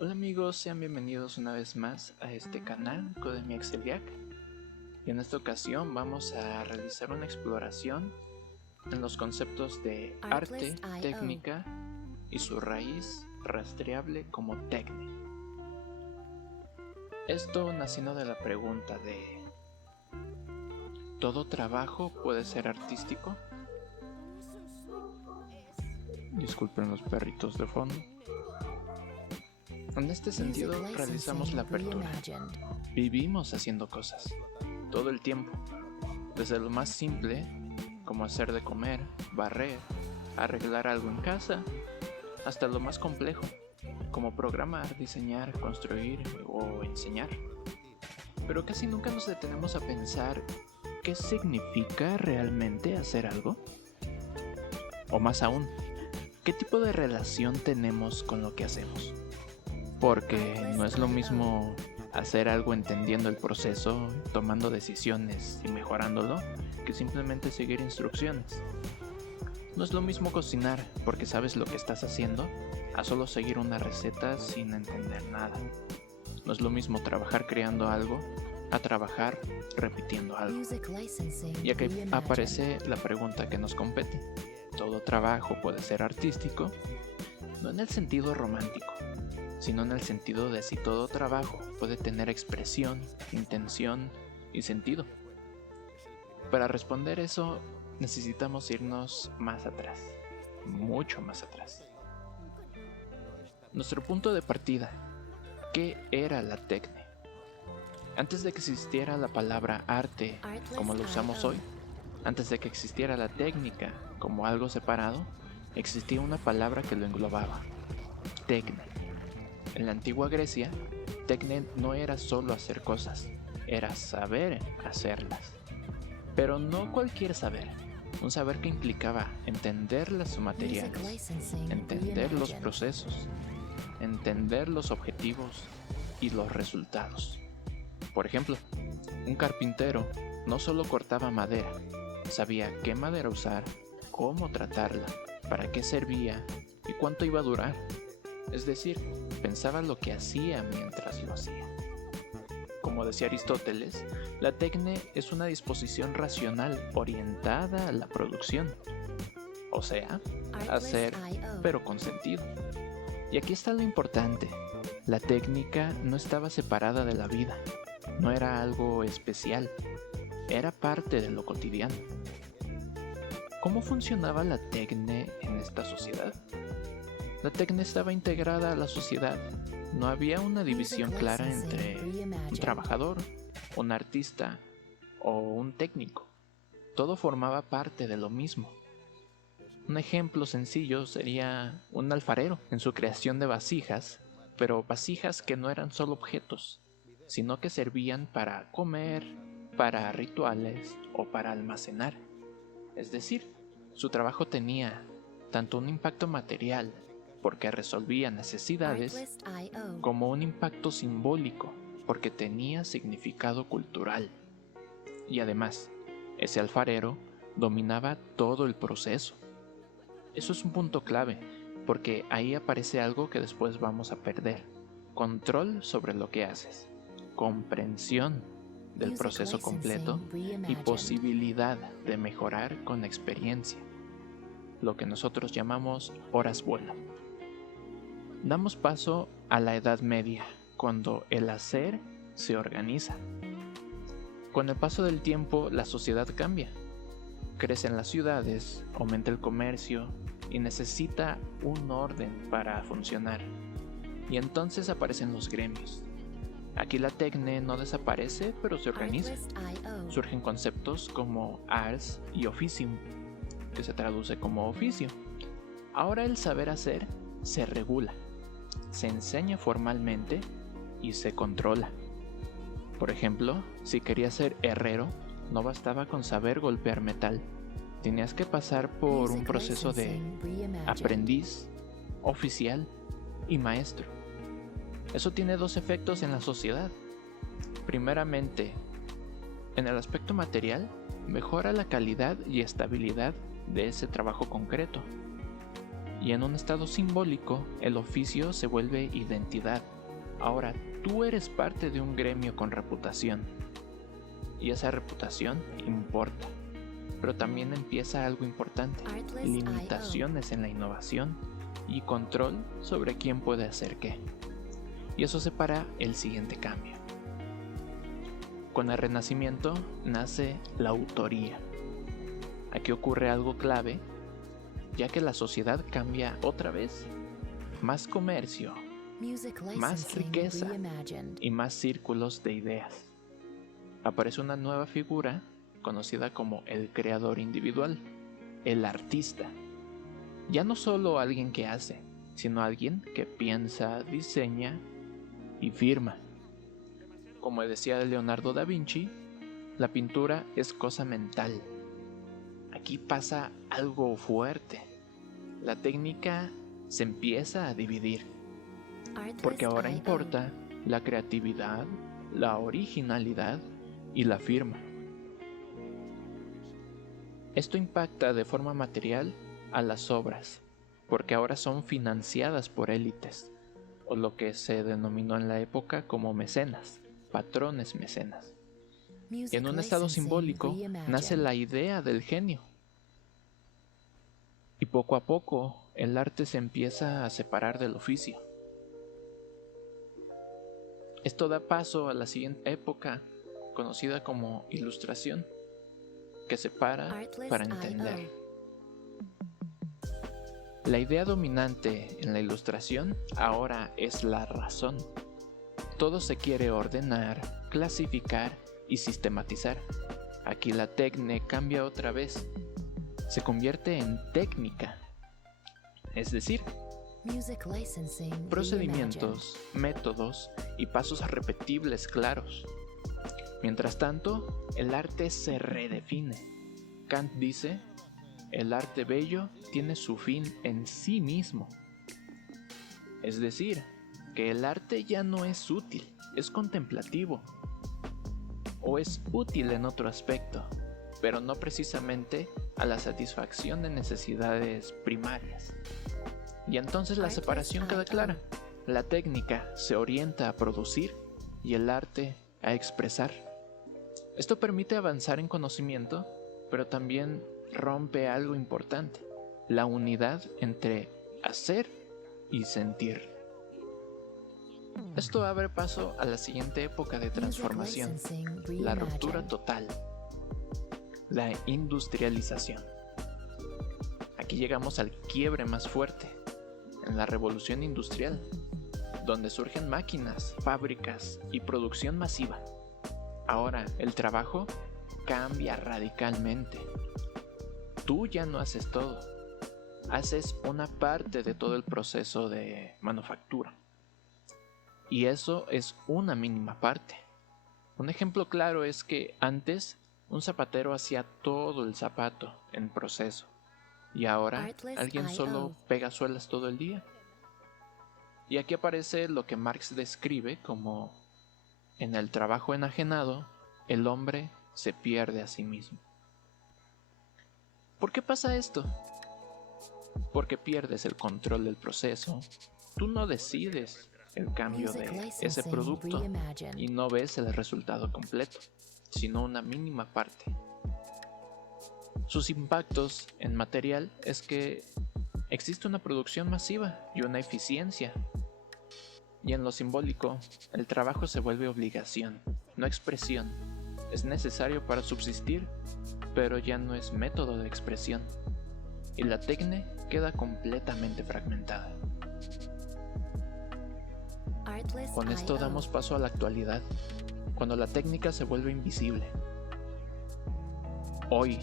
Hola amigos, sean bienvenidos una vez más a este canal Codemia Exceliac, y en esta ocasión vamos a realizar una exploración en los conceptos de arte, técnica y su raíz rastreable como tecne. Esto naciendo de la pregunta de ¿todo trabajo puede ser artístico? Disculpen los perritos de fondo. En este sentido, realizamos la apertura. Vivimos haciendo cosas, todo el tiempo, desde lo más simple, como hacer de comer, barrer, arreglar algo en casa, hasta lo más complejo, como programar, diseñar, construir o enseñar. Pero casi nunca nos detenemos a pensar qué significa realmente hacer algo. O más aún, ¿qué tipo de relación tenemos con lo que hacemos? Porque no es lo mismo hacer algo entendiendo el proceso, tomando decisiones y mejorándolo, que simplemente seguir instrucciones. No es lo mismo cocinar porque sabes lo que estás haciendo, a solo seguir una receta sin entender nada. No es lo mismo trabajar creando algo, a trabajar repitiendo algo. Y aquí aparece la pregunta que nos compete. ¿Todo trabajo puede ser artístico? No en el sentido romántico, sino en el sentido de si todo trabajo puede tener expresión, intención y sentido. Para responder eso necesitamos irnos más atrás, mucho más atrás. Nuestro punto de partida, ¿qué era la tecne? Antes de que existiera la palabra arte como lo usamos hoy, antes de que existiera la técnica como algo separado, existía una palabra que lo englobaba, tecne. En la antigua Grecia, tecne no era solo hacer cosas, era saber hacerlas. Pero no cualquier saber, un saber que implicaba entender las materiales, entender los procesos, entender los objetivos y los resultados. Por ejemplo, un carpintero no solo cortaba madera, sabía qué madera usar, cómo tratarla, para qué servía y cuánto iba a durar. Es decir, pensaba lo que hacía mientras lo hacía. Como decía Aristóteles, la tecne es una disposición racional orientada a la producción. O sea, hacer, pero con sentido. Y aquí está lo importante. La técnica no estaba separada de la vida. No era algo especial. Era parte de lo cotidiano. ¿Cómo funcionaba la tecne en esta sociedad? La tecne estaba integrada a la sociedad. No había una división clara entre un trabajador, un artista o un técnico. Todo formaba parte de lo mismo. Un ejemplo sencillo sería un alfarero en su creación de vasijas, pero vasijas que no eran solo objetos, sino que servían para comer, para rituales o para almacenar. Es decir, su trabajo tenía tanto un impacto material, porque resolvía necesidades, como un impacto simbólico, porque tenía significado cultural. Y además, ese alfarero dominaba todo el proceso. Eso es un punto clave, porque ahí aparece algo que después vamos a perder: control sobre lo que haces, comprensión del proceso completo y posibilidad de mejorar con experiencia, lo que nosotros llamamos horas vuelo. Damos paso a la Edad Media, cuando el hacer se organiza. Con el paso del tiempo, la sociedad cambia. Crecen las ciudades, aumenta el comercio y necesita un orden para funcionar. Y entonces aparecen los gremios. Aquí la tecne no desaparece, pero se organiza. Surgen conceptos como ars y officium, que se traduce como oficio. Ahora el saber hacer se regula, se enseña formalmente y se controla. Por ejemplo, si querías ser herrero, no bastaba con saber golpear metal. Tenías que pasar por un proceso de aprendiz, oficial y maestro. Eso tiene dos efectos en la sociedad. Primeramente, en el aspecto material, mejora la calidad y estabilidad de ese trabajo concreto. Y en un estado simbólico, el oficio se vuelve identidad. Ahora, tú eres parte de un gremio con reputación. Y esa reputación importa. Pero también empieza algo importante: limitaciones en la innovación y control sobre quién puede hacer qué. Y eso separa el siguiente cambio. Con el Renacimiento nace la autoría. Aquí ocurre algo clave, ya que la sociedad cambia otra vez. Más comercio, más riqueza y más círculos de ideas. Aparece una nueva figura conocida como el creador individual, el artista. Ya no solo alguien que hace, sino alguien que piensa, diseña y firma. Como decía Leonardo da Vinci, la pintura es cosa mental. Aquí pasa algo fuerte. La técnica se empieza a dividir, porque ahora importa la creatividad, la originalidad y la firma. Esto impacta de forma material a las obras, porque ahora son financiadas por élites, o lo que se denominó en la época como mecenas, patrones mecenas. Y en un estado simbólico nace la idea del genio. Y poco a poco el arte se empieza a separar del oficio. Esto da paso a la siguiente época, conocida como Ilustración, que separa para entender. La idea dominante en la Ilustración ahora es la razón. Todo se quiere ordenar, clasificar y sistematizar. Aquí la técnica cambia otra vez. Se convierte en técnica. Es decir, procedimientos, métodos y pasos repetibles claros. Mientras tanto, el arte se redefine. Kant dice: el arte bello tiene su fin en sí mismo. Es decir, que el arte ya no es útil, es contemplativo. O es útil en otro aspecto, pero no precisamente a la satisfacción de necesidades primarias. Y entonces la separación queda clara. La técnica se orienta a producir y el arte a expresar. Esto permite avanzar en conocimiento, pero también rompe algo importante: la unidad entre hacer y sentir. Esto abre paso a la siguiente época de transformación, la ruptura total, la industrialización. Aquí llegamos al quiebre más fuerte, en la revolución industrial, donde surgen máquinas, fábricas y producción masiva. Ahora el trabajo cambia radicalmente. Tú ya no haces todo, haces una parte de todo el proceso de manufactura. Y eso es una mínima parte. Un ejemplo claro es que antes un zapatero hacía todo el zapato en proceso, y ahora alguien solo pega suelas todo el día. Y aquí aparece lo que Marx describe como: en el trabajo enajenado, el hombre se pierde a sí mismo. ¿Por qué pasa esto? Porque pierdes el control del proceso. Tú no decides el cambio de ese producto y no ves el resultado completo, sino una mínima parte. Sus impactos en material es que existe una producción masiva y una eficiencia. Y en lo simbólico, el trabajo se vuelve obligación, no expresión. Es necesario para subsistir, pero ya no es método de expresión. Y la técnica queda completamente fragmentada. Con esto damos paso a la actualidad, cuando la técnica se vuelve invisible. Hoy,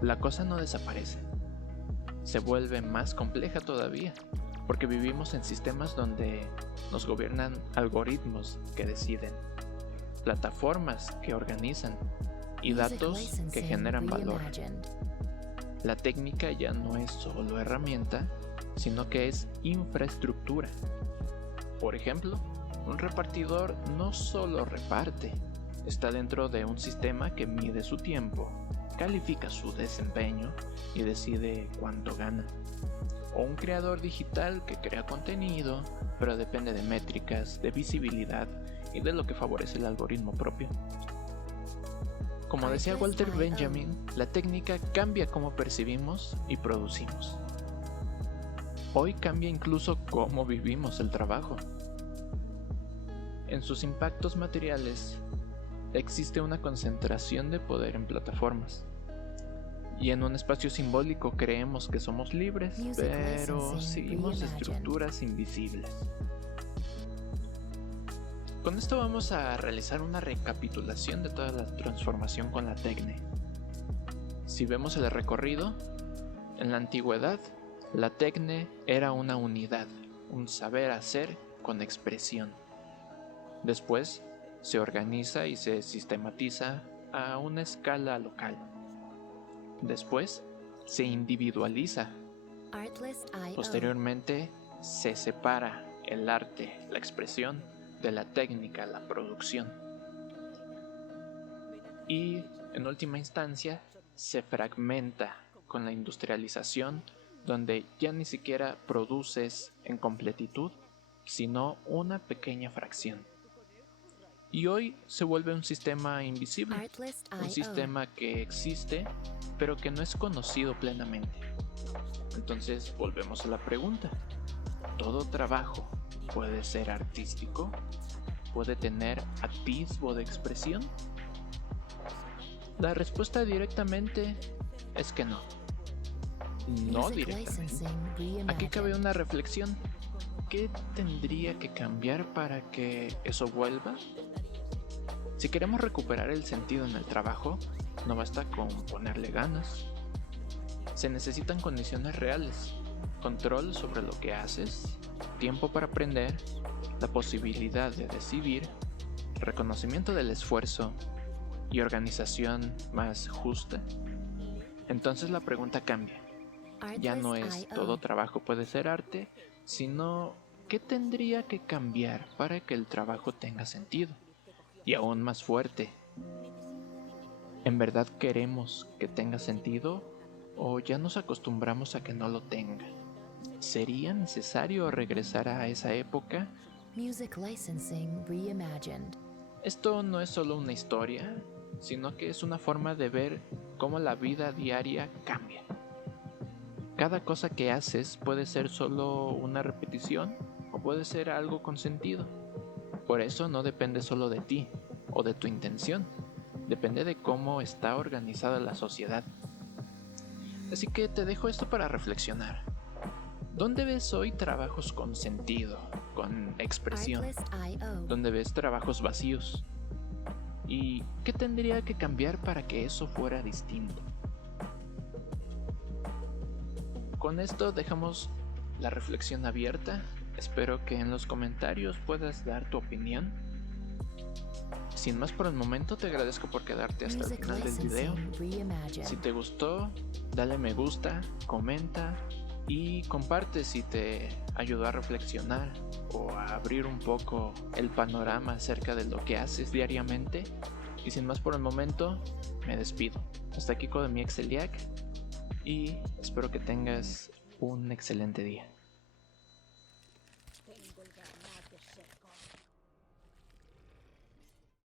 la cosa no desaparece. Se vuelve más compleja todavía, porque vivimos en sistemas donde nos gobiernan algoritmos que deciden, plataformas que organizan y datos que generan valor. La técnica ya no es solo herramienta, sino que es infraestructura. Por ejemplo, un repartidor no solo reparte, está dentro de un sistema que mide su tiempo, califica su desempeño y decide cuánto gana. o un creador digital que crea contenido, pero depende de métricas, de visibilidad y de lo que favorece el algoritmo propio. Como decía Walter Benjamin, la técnica cambia cómo percibimos y producimos. Hoy cambia incluso cómo vivimos el trabajo. En sus impactos materiales existe una concentración de poder en plataformas. Y en un espacio simbólico creemos que somos libres, pero seguimos estructuras invisibles. Con esto vamos a realizar una recapitulación de toda la transformación con la tecne. Si vemos el recorrido, en la antigüedad, la tecne era una unidad, un saber hacer con expresión. Después, se organiza y se sistematiza a una escala local. Después, se individualiza. Posteriormente, se separa el arte, la expresión, de la técnica, la producción. Y, en última instancia, se fragmenta con la industrialización, donde ya ni siquiera produces en completitud, sino una pequeña fracción. Y hoy se vuelve un sistema invisible, un sistema que existe, pero que no es conocido plenamente. Entonces volvemos a la pregunta: ¿todo trabajo puede ser artístico? ¿Puede tener atisbo de expresión? La respuesta directamente es que no. No directamente. Aquí cabe una reflexión. ¿Qué tendría que cambiar para que eso vuelva? Si queremos recuperar el sentido en el trabajo, no basta con ponerle ganas. Se necesitan condiciones reales, control sobre lo que haces, tiempo para aprender, la posibilidad de decidir, reconocimiento del esfuerzo y organización más justa. Entonces la pregunta cambia. Ya no es todo trabajo puede ser arte, sino ¿qué tendría que cambiar para que el trabajo tenga sentido? Y aún más fuerte, ¿en verdad queremos que tenga sentido o ya nos acostumbramos a que no lo tenga? ¿Sería necesario regresar a esa época? Music licensing reimagined. Esto no es solo una historia, sino que es una forma de ver cómo la vida diaria cambia. Cada cosa que haces puede ser solo una repetición o puede ser algo con sentido. Por eso no depende solo de ti o de tu intención, depende de cómo está organizada la sociedad. Así que te dejo esto para reflexionar. ¿Dónde ves hoy trabajos con sentido, con expresión? ¿Dónde ves trabajos vacíos? ¿Y qué tendría que cambiar para que eso fuera distinto? Con esto dejamos la reflexión abierta. Espero que en los comentarios puedas dar tu opinión. Sin más por el momento, te agradezco por quedarte hasta el final del video. Si te gustó, dale me gusta, comenta y comparte si te ayudó a reflexionar o a abrir un poco el panorama acerca de lo que haces diariamente. Y sin más por el momento, me despido. Hasta aquí con mi Exceliac y espero que tengas un excelente día.